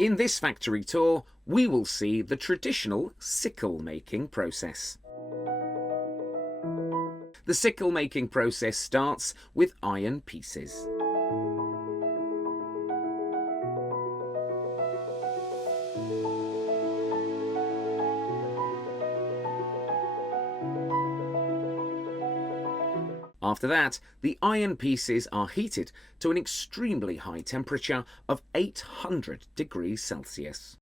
In this factory tour, we will see the traditional sickle making process. The sickle making process starts with iron pieces. After that, the iron pieces are heated to an extremely high temperature of 800 degrees Celsius.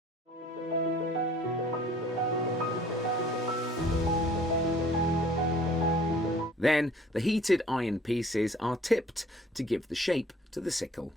Then the heated iron pieces are tipped to give the shape to the sickle.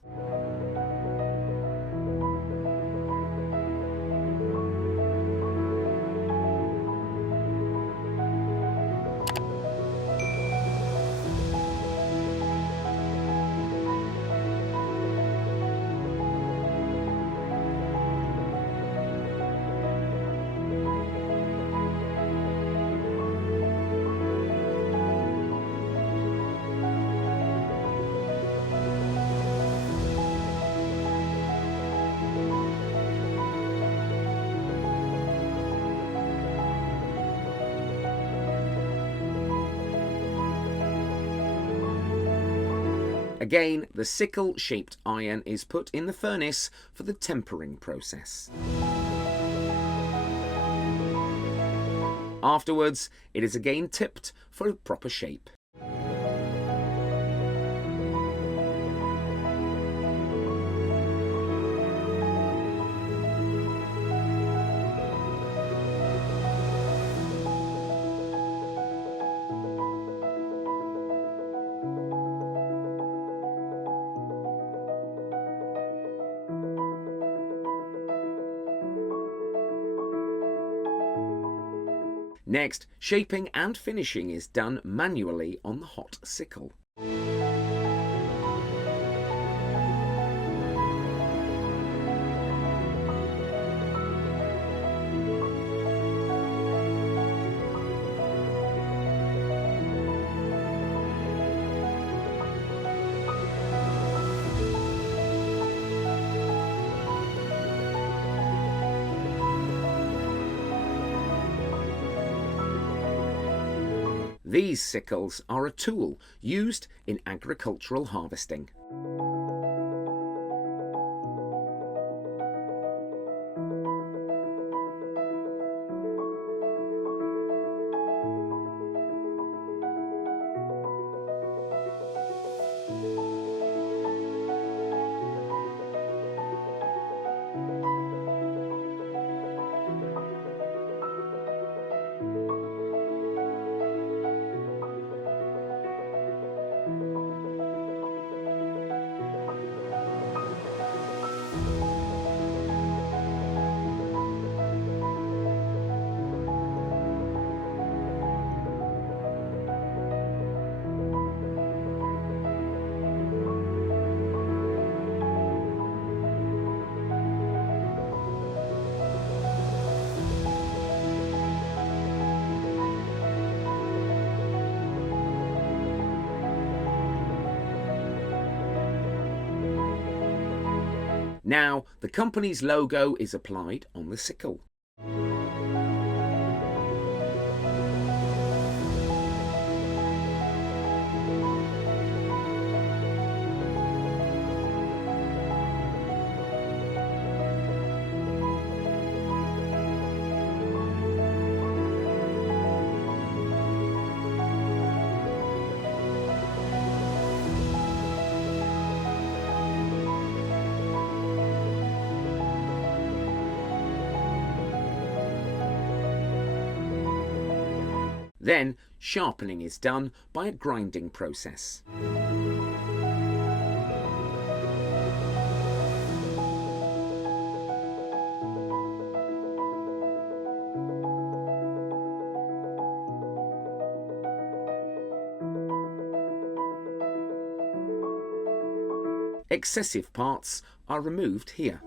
Again, the sickle-shaped iron is put in the furnace for the tempering process. Afterwards, it is again tipped for a proper shape. Next, shaping and finishing is done manually on the hot sickle. These sickles are a tool used in agricultural harvesting. Now, the company's logo is applied on the sickle. Then, sharpening is done by a grinding process. Excessive parts are removed here.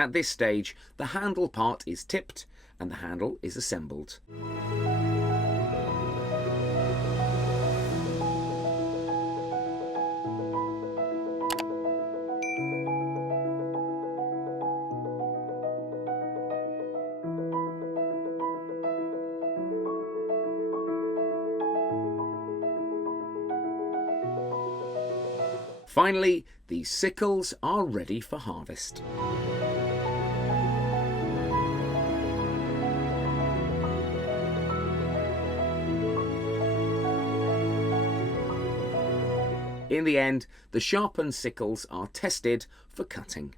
At this stage, the handle part is tipped and the handle is assembled. Finally, these sickles are ready for harvest. In the end, the sharpened sickles are tested for cutting.